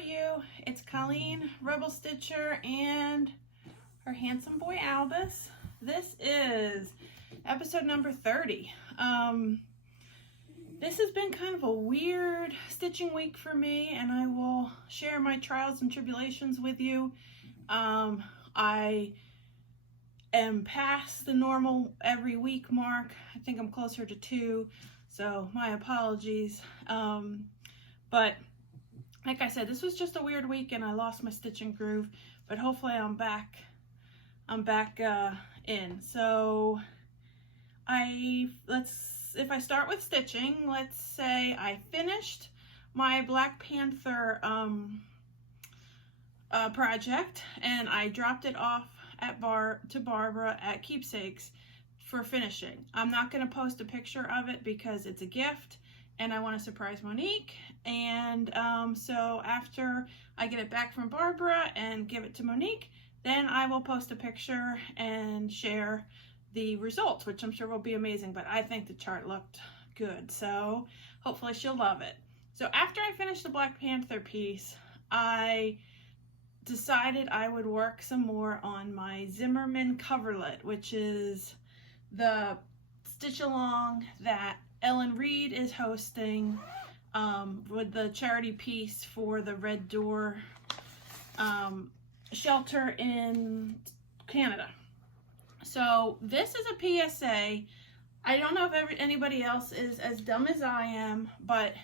you? It's Colleen, Rebel Stitcher, and her handsome boy Albus. This is episode number 30. This has been kind of a weird stitching week for me, and I will share my trials and tribulations with you. I am past the normal every week mark. I think I'm closer to 2, so my apologies. But like I said, this was just a weird week and I lost my stitching groove, but hopefully I'm back in. So if I start with stitching, let's say I finished my Black Panther project and I dropped it off to Barbara at Keepsakes for finishing. I'm not going to post a picture of it because it's a gift and I want to surprise Monique. And so after I get it back from Barbara and give it to Monique, then I will post a picture and share the results, which I'm sure will be amazing, but I think the chart looked good, so hopefully she'll love it. So after I finished the Black Panther piece, I decided I would work some more on my Zimmerman coverlet, which is the stitch along that Ellen Reed is hosting with the charity piece for the Red Door shelter in Canada. So this is a PSA. I don't know if anybody else is as dumb as I am, but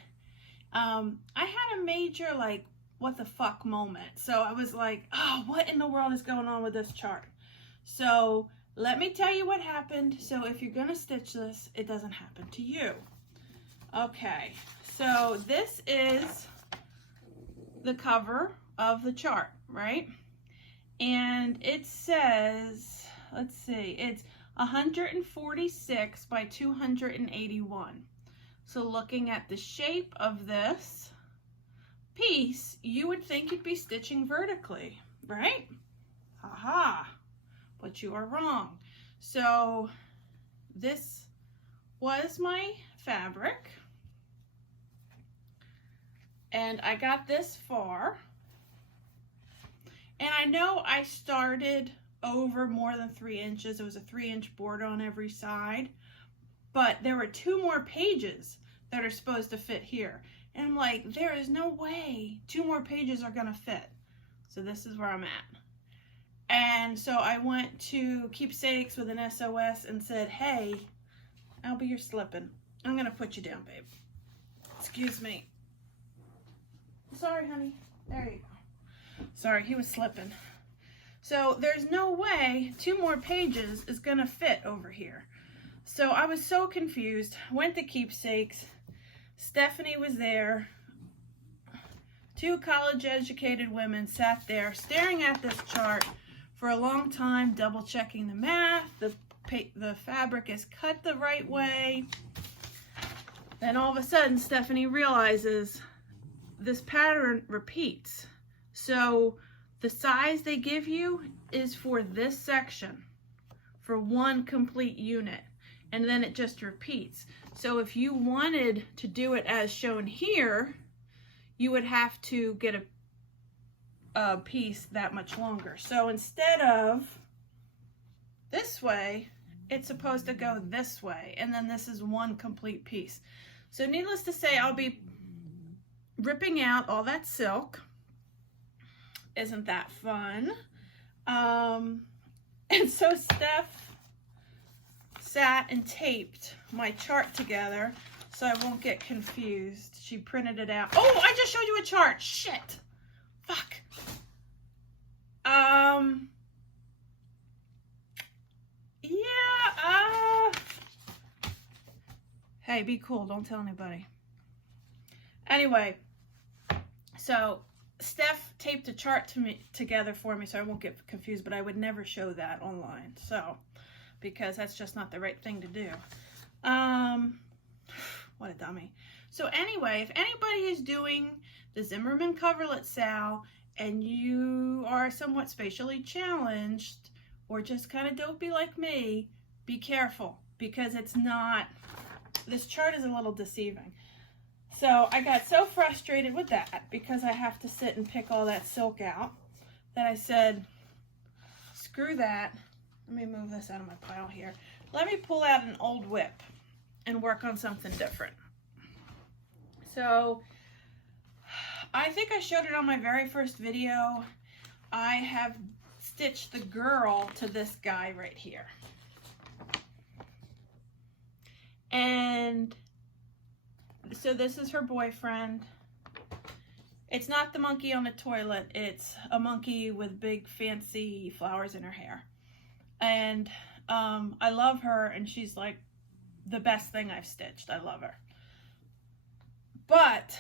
I had a major like what the fuck moment. So I was like, oh, what in the world is going on with this chart? So let me tell you what happened. So if you're gonna stitch this, it doesn't happen to you. Okay, so this is the cover of the chart, right? And it says, let's see, it's 146 by 281. So looking at the shape of this piece, you would think you'd be stitching vertically, right? Haha, but you are wrong. So this was my fabric, and I got this far, and I know I started over more than 3 inches. It was a 3-inch border on every side, but there were 2 more pages that are supposed to fit here, and I'm like, there is no way 2 more pages are gonna fit. So this is where I'm at. And so I went to Keepsakes with an SOS and said, hey, Albie, you're slipping. I'm gonna put you down, babe. Excuse me. Sorry, honey. There you go. Sorry, he was slipping. So there's no way 2 more pages is gonna fit over here. So I was so confused. Went to Keepsakes. Stephanie was there. 2 college-educated women sat there staring at this chart for a long time, double checking the math. The fabric is cut the right way. Then all of a sudden, Stephanie realizes this pattern repeats. So the size they give you is for this section, for 1 complete unit, and then it just repeats. So if you wanted to do it as shown here, you would have to get a piece that much longer. So instead of this way, it's supposed to go this way, and then this is 1 complete piece. So needless to say, I'll be ripping out all that silk. Isn't that fun? And so Steph sat and taped my chart together so I won't get confused. She printed it out. Oh, I just showed you a chart. Shit. Fuck. Yeah, hey, be cool. Don't tell anybody. Anyway, so Steph taped a chart together for me so I won't get confused, but I would never show that online. So, because that's just not the right thing to do. What a dummy. So anyway, if anybody is doing the Zimmerman coverlet sal and you are somewhat spatially challenged or just kind of dopey like me, be careful, because it's not, this chart is a little deceiving. So I got so frustrated with that because I have to sit and pick all that silk out that I said, screw that. Let me move this out of my pile here. Let me pull out an old whip and work on something different. So I think I showed it on my very first video. I have stitched the girl to this guy right here. And so this is her boyfriend. It's not the monkey on the toilet. It's a monkey with big fancy flowers in her hair. And I love her, and she's like the best thing I've stitched. I love her. But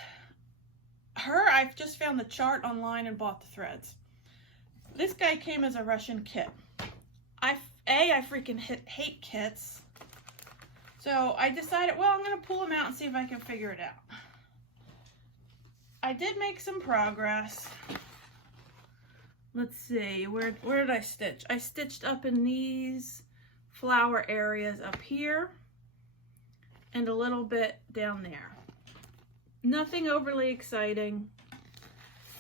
her, I've just found the chart online and bought the threads. This guy came as a Russian kit. I freaking hate kits. So I decided, well, I'm going to pull them out and see if I can figure it out. I did make some progress. Let's see, where did I stitch? I stitched up in these flower areas up here and a little bit down there. Nothing overly exciting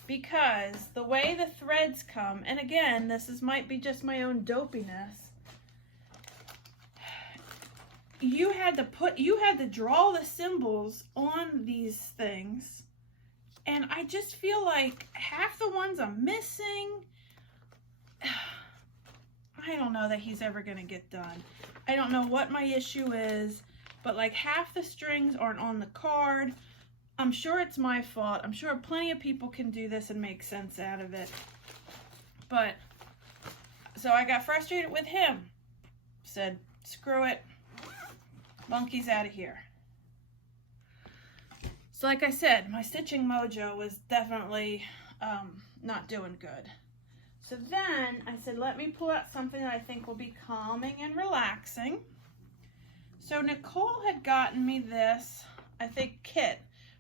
because the way the threads come, and again, this might be just my own dopiness, you had to draw the symbols on these things, and I just feel like half the ones I'm missing. I don't know that he's ever gonna get done. I don't know what my issue is, but like half the strings aren't on the card. I'm sure it's my fault. I'm sure plenty of people can do this and make sense out of it. But, so I got frustrated with him. Said, screw it. Monkey's out of here. So like I said, my stitching mojo was definitely not doing good. So then I said, let me pull out something that I think will be calming and relaxing. So Nicole had gotten me this, I think, kit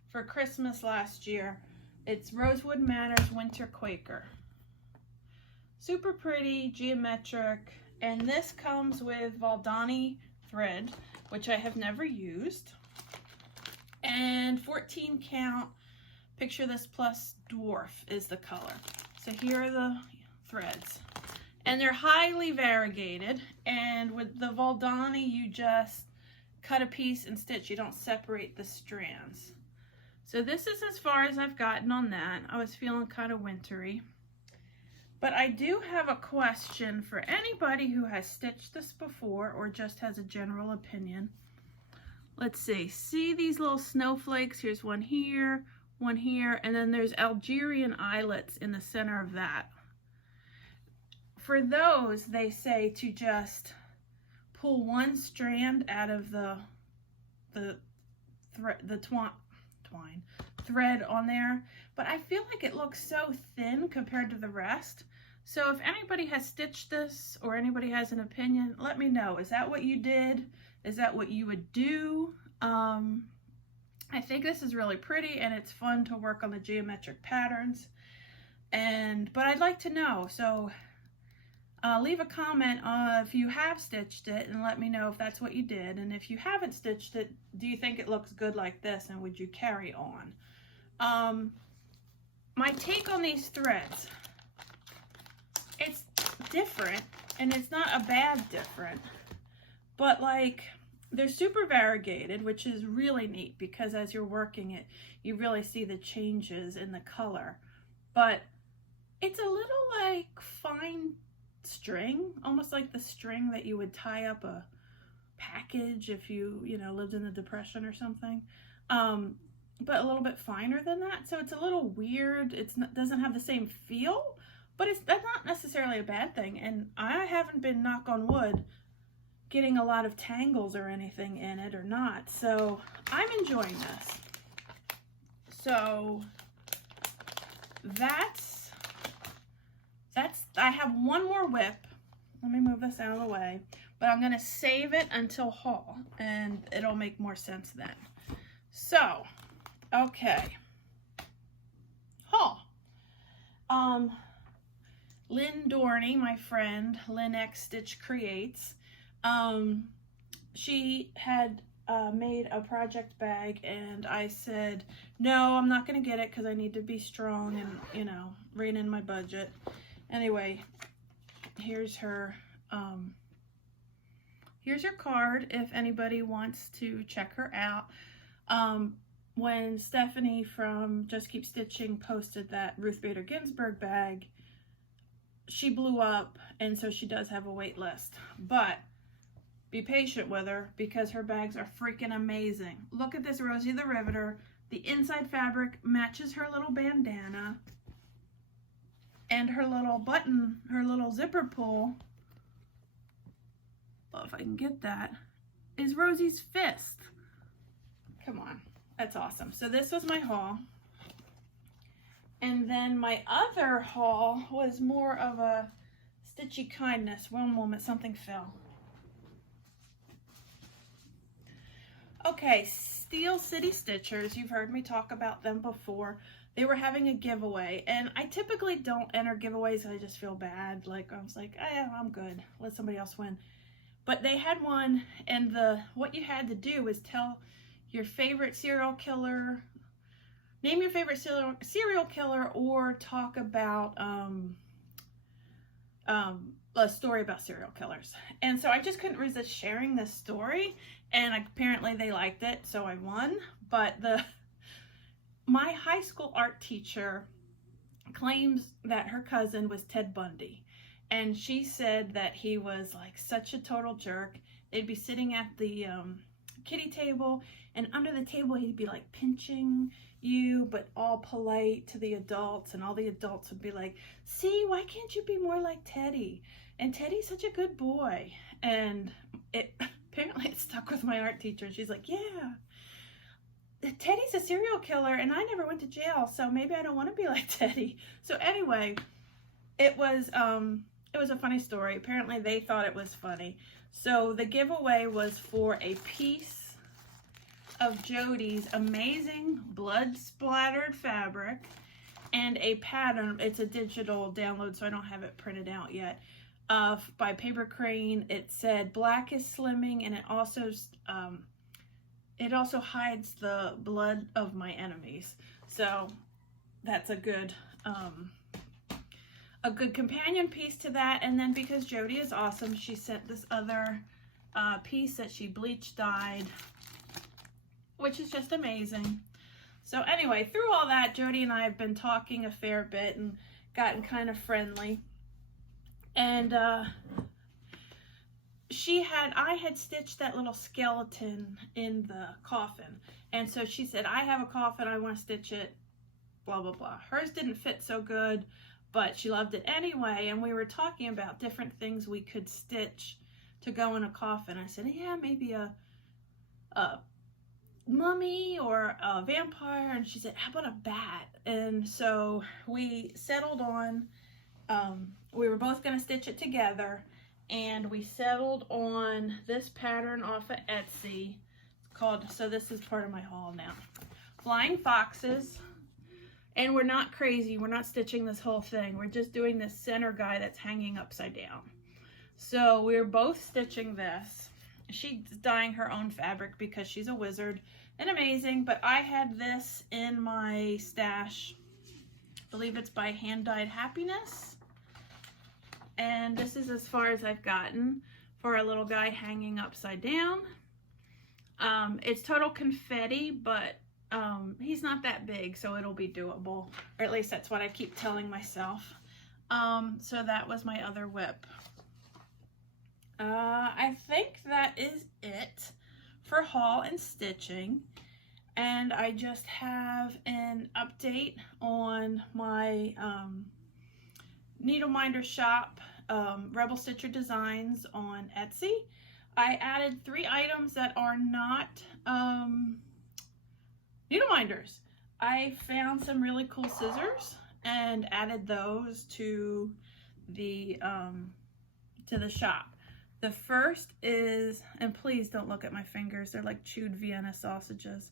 for Christmas last year. It's Rosewood Manor's Winter Quaker. Super pretty, geometric, and this comes with Valdani thread, which I have never used, and 14 count, picture this plus dwarf is the color. So here are the threads, and they're highly variegated, and with the Valdani you just cut a piece and stitch. You don't separate the strands. So this is as far as I've gotten on that. I was feeling kind of wintry. But I do have a question for anybody who has stitched this before or just has a general opinion. Let's see. See these little snowflakes? Here's one here, and then there's Algerian islets in the center of that. For those, they say to just pull one strand out of the thread on there, but I feel like it looks so thin compared to the rest. So if anybody has stitched this or anybody has an opinion, let me know. Is that what you did? Is that what you would do? I think this is really pretty, and it's fun to work on the geometric patterns, but I'd like to know. So leave a comment if you have stitched it and let me know if that's what you did. And if you haven't stitched it, do you think it looks good like this, and would you carry on? My take on these threads, it's different, and it's not a bad different, but like they're super variegated, which is really neat because as you're working it, you really see the changes in the color. But it's a little like fine string, almost like the string that you would tie up a package if you lived in the Depression or something, but a little bit finer than that. So it's a little weird. Doesn't have the same feel, but that's not necessarily a bad thing. And I haven't been, knock on wood, getting a lot of tangles or anything in it or not. So I'm enjoying this. So I have one more whip. Let me move this out of the way, but I'm gonna save it until haul and it'll make more sense then. So, okay. Haul. Lynn Dorney, my friend, Lynn X Stitch Creates, she had made a project bag, and I said, no, I'm not going to get it because I need to be strong and, you know, rein in my budget. Anyway, here's her card if anybody wants to check her out. When Stephanie from Just Keep Stitching posted that Ruth Bader Ginsburg bag, she blew up, and so she does have a wait list. But be patient with her because her bags are freaking amazing. Look at this Rosie the Riveter. The inside fabric matches her little bandana, and her little button, her little zipper pull, well, if I can get that, is Rosie's fist. Come on, that's awesome. So this was my haul. And then my other haul was more of a stitchy kindness. One moment, something fell. Okay, Steel City Stitchers, you've heard me talk about them before. They were having a giveaway, and I typically don't enter giveaways. I just feel bad. Like, I was like, I'm good. Let somebody else win. But they had one, and what you had to do was tell your favorite serial killer, name your favorite serial killer, or talk about a story about serial killers. And so I just couldn't resist sharing this story, and apparently they liked it, so I won. But my high school art teacher claims that her cousin was Ted Bundy, and she said that he was like such a total jerk. They'd be sitting at the kitty table, and under the table he'd be like pinching you, but all polite to the adults, and all the adults would be like, see, why can't you be more like Teddy? And Teddy's such a good boy. And apparently it stuck with my art teacher. She's like, yeah, Teddy's a serial killer, and I never went to jail, so maybe I don't want to be like Teddy. So anyway, it was a funny story. Apparently they thought it was funny. So the giveaway was for a piece of Jody's amazing blood splattered fabric and a pattern. It's a digital download, so I don't have it printed out yet. By Paper Crane. It said black is slimming, and it also hides the blood of my enemies. So that's a good companion piece to that. And then because Jody is awesome, she sent this other piece that she bleach dyed, which is just amazing. So anyway, through all that, Jody and I have been talking a fair bit and gotten kind of friendly. And I had stitched that little skeleton in the coffin. And so she said, I have a coffin, I want to stitch it, blah, blah, blah. Hers didn't fit so good, but she loved it anyway. And we were talking about different things we could stitch to go in a coffin. I said, yeah, maybe a mummy or a vampire. And she said, how about a bat? And so we settled on, we were both going to stitch it together, and we settled on this pattern off of Etsy called, so this is part of my haul now, Flying Foxes. And we're not crazy, we're not stitching this whole thing, we're just doing this center guy that's hanging upside down. So we're both stitching this. She's dyeing her own fabric because she's a wizard and amazing, but I had this in my stash. I believe it's by Hand Dyed Happiness. And this is as far as I've gotten for a little guy hanging upside down. It's total confetti, but he's not that big, so it'll be doable. Or at least that's what I keep telling myself. So that was my other whip. I think that is it for haul and stitching. And I just have an update on my Needleminder shop, Rebel Stitcher Designs on Etsy. I added 3 items that are not needle minders. I found some really cool scissors and added those to the shop. The first is, and please don't look at my fingers, they're like chewed Vienna sausages.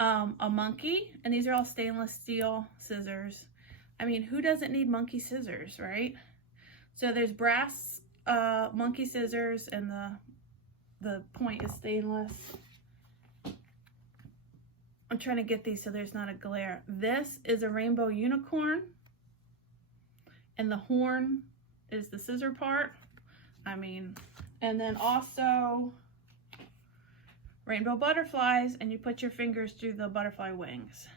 A monkey, and these are all stainless steel scissors. I mean, who doesn't need monkey scissors, right? So there's brass monkey scissors, and the point is stainless. I'm trying to get these so there's not a glare. This is a rainbow unicorn, and the horn is the scissor part. And then also rainbow butterflies, and you put your fingers through the butterfly wings.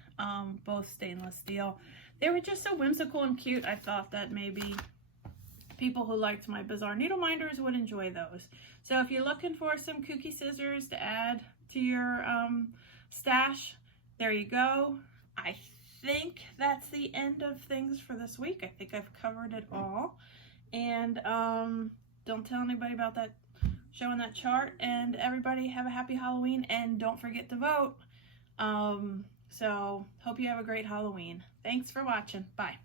Both stainless steel. They were just so whimsical and cute. I thought that maybe people who liked my bizarre needle minders would enjoy those. So if you're looking for some kooky scissors to add to your stash, there you go. I think that's the end of things for this week. I think I've covered it all. And don't tell anybody about that showing that chart. And everybody have a happy Halloween, and don't forget to vote. So hope you have a great Halloween. Thanks for watching. Bye.